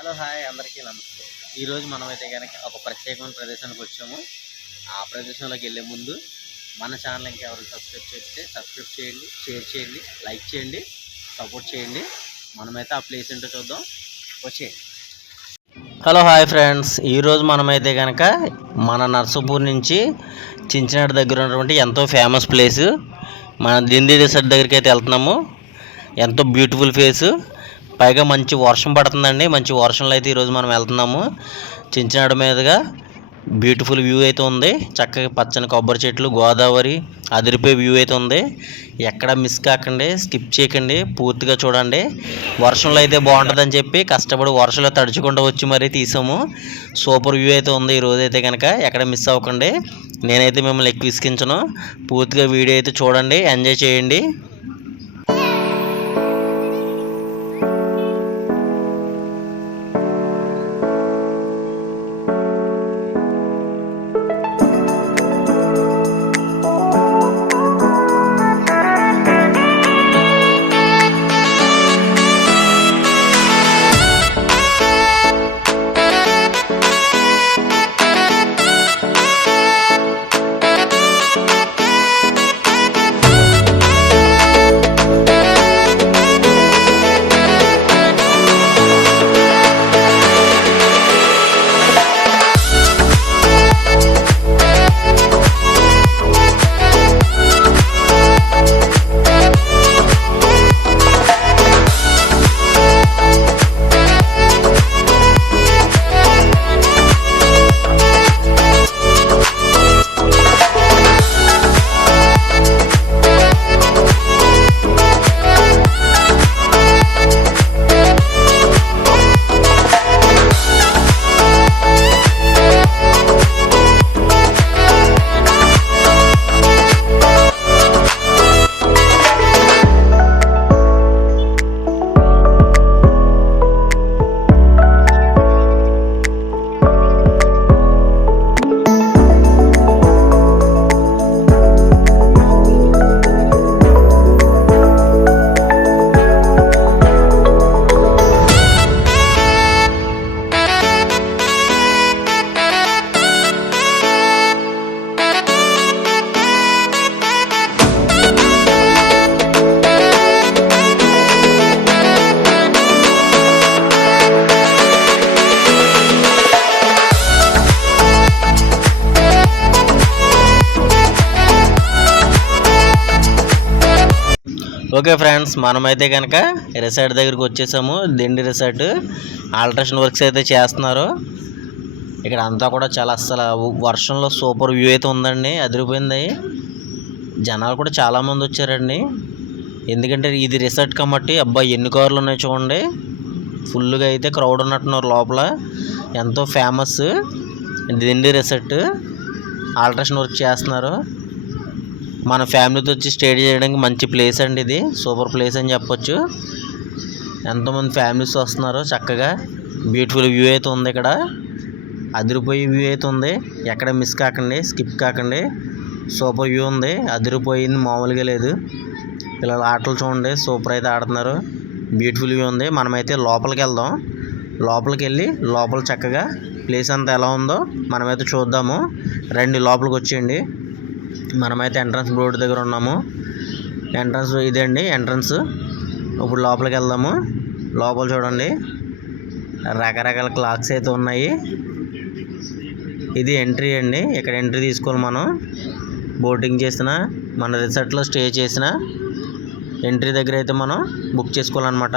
Hello hi అందరికీ నమస్తే. ఈరోజు మనమైతే కనుక ఒక ప్రత్యేకమైన ప్రదేశానికి వచ్చాము. ఆ ప్రదేశంలోకి వెళ్ళే ముందు మన ఛానల్ ఇంకెవరు సబ్స్క్రైబ్ చేస్తే సబ్స్క్రైబ్ చేయండి, షేర్ చేయండి, లైక్ చేయండి, సపోర్ట్ చేయండి. మనమైతే ఆ ప్లేస్ ఏంటో చూద్దాం, వచ్చేయండి. హలో హాయ్ ఫ్రెండ్స్, ఈరోజు మనమైతే కనుక మన నర్సాపూర్ నుంచి చించినాడ దగ్గర ఉన్నటువంటి ఎంతో ఫేమస్ ప్లేసు మన దిండి రిసార్ట్ దగ్గరికి అయితే వెళ్తున్నాము. ఎంతో బ్యూటిఫుల్ ప్లేసు, పైగా మంచి వర్షం పడుతుందండి. మంచి వర్షంలో అయితే ఈరోజు మనం వెళ్తున్నాము. చించినాడ మీదుగా బ్యూటిఫుల్ వ్యూ అయితే ఉంది. చక్కగా పచ్చని కొబ్బరి చెట్లు, గోదావరి అదిరిపోయే వ్యూ అయితే ఉంది. ఎక్కడ మిస్ కాకండి, స్కిప్ చేయకండి, పూర్తిగా చూడండి. వర్షంలో అయితే బాగుంటుందని చెప్పి కష్టపడి వర్షంలో తడుచుకుంటూ వచ్చి మరీ తీసాము. సూపర్ వ్యూ అయితే ఉంది ఈరోజు అయితే కనుక, ఎక్కడ మిస్ అవ్వకండి. నేనైతే మిమ్మల్ని ఎక్కువ విసిగించను. పూర్తిగా వీడియో అయితే చూడండి, ఎంజాయ్ చేయండి. ఓకే ఫ్రెండ్స్, మనమైతే కనుక రిసార్ట్ దగ్గరికి వచ్చేసాము. దిండి రిసార్ట్ ఆల్ట్రేషన్ వర్క్స్ అయితే చేస్తున్నారు. ఇక్కడ అంతా కూడా చాలా అస్సలు వర్షంలో సూపర్ వ్యూ అయితే ఉందండి, అదిరిపోయింది. జనాలు కూడా చాలామంది వచ్చారండి. ఎందుకంటే ఇది రిసార్ట్ కాబట్టి అబ్బాయి ఎన్ని కార్లు ఉన్నాయి చూడండి. ఫుల్గా అయితే క్రౌడ్ ఉన్నట్టున్నారు లోపల. ఎంతో famous Dindi resort, alteration work చేస్తున్నారు. మన ఫ్యామిలీతో వచ్చి స్టే చేయడానికి మంచి ప్లేస్ అండి ఇది, సూపర్ ప్లేస్ అని చెప్పొచ్చు. ఎంతోమంది ఫ్యామిలీస్ వస్తున్నారు. చక్కగా బ్యూటిఫుల్ వ్యూ అయితే ఉంది. ఇక్కడ అదిరిపోయే వ్యూ అయితే ఉంది. ఎక్కడ మిస్ కాకండి, స్కిప్ కాకండి. సూపర్ వ్యూ ఉంది, అదిరిపోయింది, మామూలుగా లేదు. పిల్లలు ఆటలు చూడండి, సూపర్ అయితే ఆడుతున్నారు. బ్యూటిఫుల్ వ్యూ ఉంది. మనమైతే లోపలికి వెళ్దాం. లోపలికి వెళ్ళి లోపల చక్కగా ప్లేస్ అంతా ఎలా ఉందో మనమైతే చూద్దాము. రండి, లోపలికి వచ్చేయండి. మనమైతే ఎంట్రన్స్ బోర్డు దగ్గర ఉన్నాము. ఎంట్రన్స్ ఇదండి ఎంట్రన్స్. ఇప్పుడు లోపలికి వెళ్దాము. లోపల చూడండి, రకరకాల క్లాక్స్ అయితే ఉన్నాయి. ఇది ఎంట్రీ అండి. ఇక్కడ ఎంట్రీ తీసుకోవాలి మనం. బోటింగ్ చేసిన, మన రిసార్ట్లో స్టే చేసిన ఎంట్రీ దగ్గర అయితే మనం బుక్ చేసుకోవాలన్నమాట.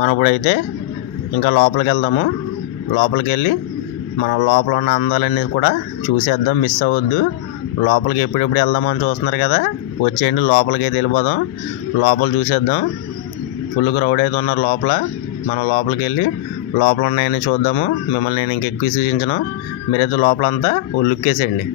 మనం ఇప్పుడైతే ఇంకా లోపలికి వెళ్దాము. లోపలికి వెళ్ళి మనం లోపల ఉన్న అందాలన్నీ కూడా చూసేద్దాం, మిస్ అవ్వద్దు. లోపలికి ఎప్పుడెప్పుడు వెళ్దామని చూస్తున్నారు కదా, వచ్చేయండి, లోపలికి అయితే వెళ్ళిపోదాం. లోపల చూసేద్దాం. ఫుల్ క్రౌడ్ అయితే ఉన్నారు లోపల. మనం లోపలికి వెళ్ళి లోపల ఉన్నాయని చూద్దాము. మిమ్మల్ని నేను ఇంకెక్కువ సూచించను, మీరైతే లోపలంతా ఓ లుక్ వేసేయండి.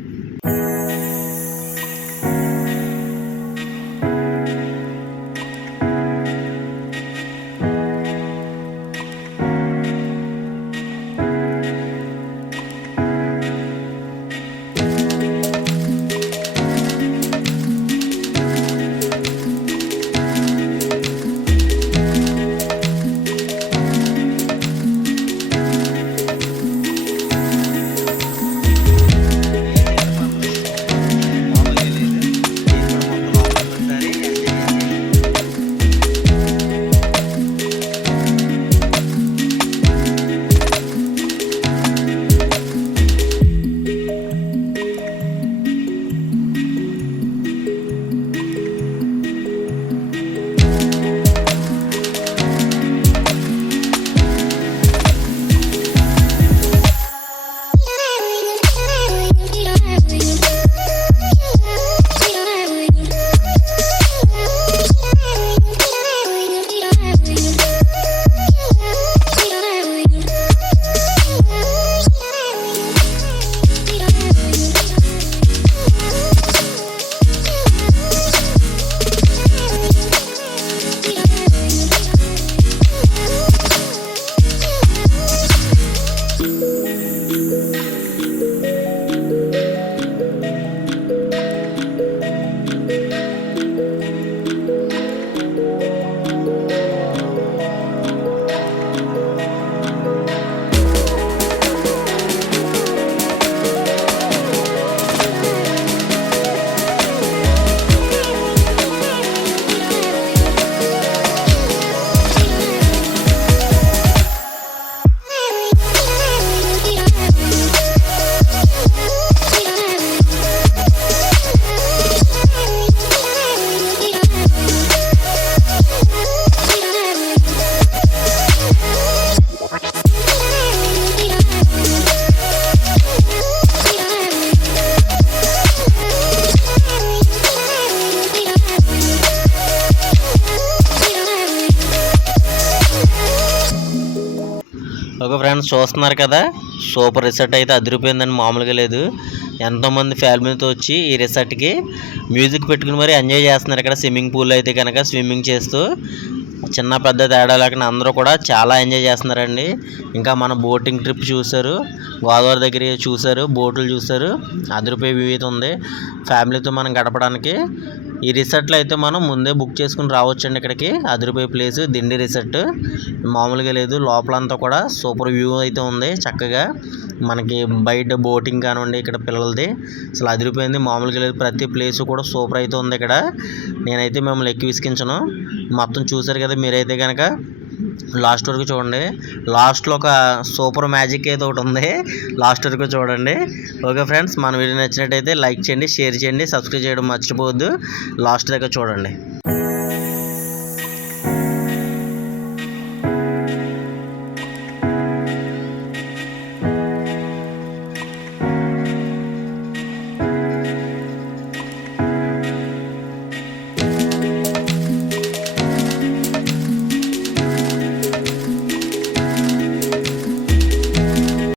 ఓకే ఫ్రెండ్స్, చూస్తున్నారు కదా, సూపర్ రిసార్ట్ అయితే అదిరిపోయిందని మామూలుగా లేదు. ఎంతోమంది ఫ్యామిలీతో వచ్చి ఈ రిసార్ట్కి మ్యూజిక్ పెట్టుకుని మరీ ఎంజాయ్ చేస్తున్నారు. ఇక్కడ స్విమ్మింగ్ పూల్ అయితే కనుక స్విమ్మింగ్ చేస్తూ చిన్న పెద్ద తేడా లేకుండా అందరూ కూడా చాలా ఎంజాయ్ చేస్తున్నారండి. ఇంకా మన బోటింగ్ ట్రిప్ చూశారు, గోదావరి దగ్గర చూశారు, బోట్లు చూశారు. అదిరిపోయే వ్యూ అయితే ఉంది. ఫ్యామిలీతో మనం గడపడానికి ఈ రిసార్ట్లో అయితే మనం ముందే బుక్ చేసుకుని రావచ్చండి. ఇక్కడికి అదిరిపోయే ప్లేస్ దిండి రిసార్ట్, మామూలుగా లేదు. లోపలంతా కూడా సూపర్ వ్యూ అయితే ఉంది. చక్కగా మనకి బయట బోటింగ్ కానివ్వండి, ఇక్కడ పిల్లలది అసలు అదిరిపోయింది, మామూలుగా లేదు. ప్రతి ప్లేస్ కూడా సూపర్ అయితే ఉంది. ఇక్కడ నేనైతే మిమ్మల్ని ఎక్కి విసికించను. మొత్తం చూసారు కదా మీరైతే కనుక లాస్ట్ వరకు చూడండి. లాస్ట్లో ఒక సూపర్ మ్యాజిక్ అయితే ఒకటి ఉంది, లాస్ట్ వరకు చూడండి. ఓకే ఫ్రెండ్స్, మన వీడియో నచ్చినట్టయితే లైక్ చేయండి, షేర్ చేయండి, సబ్స్క్రైబ్ చేయడం మర్చిపోవద్దు. లాస్ట్ దగ్గర చూడండి.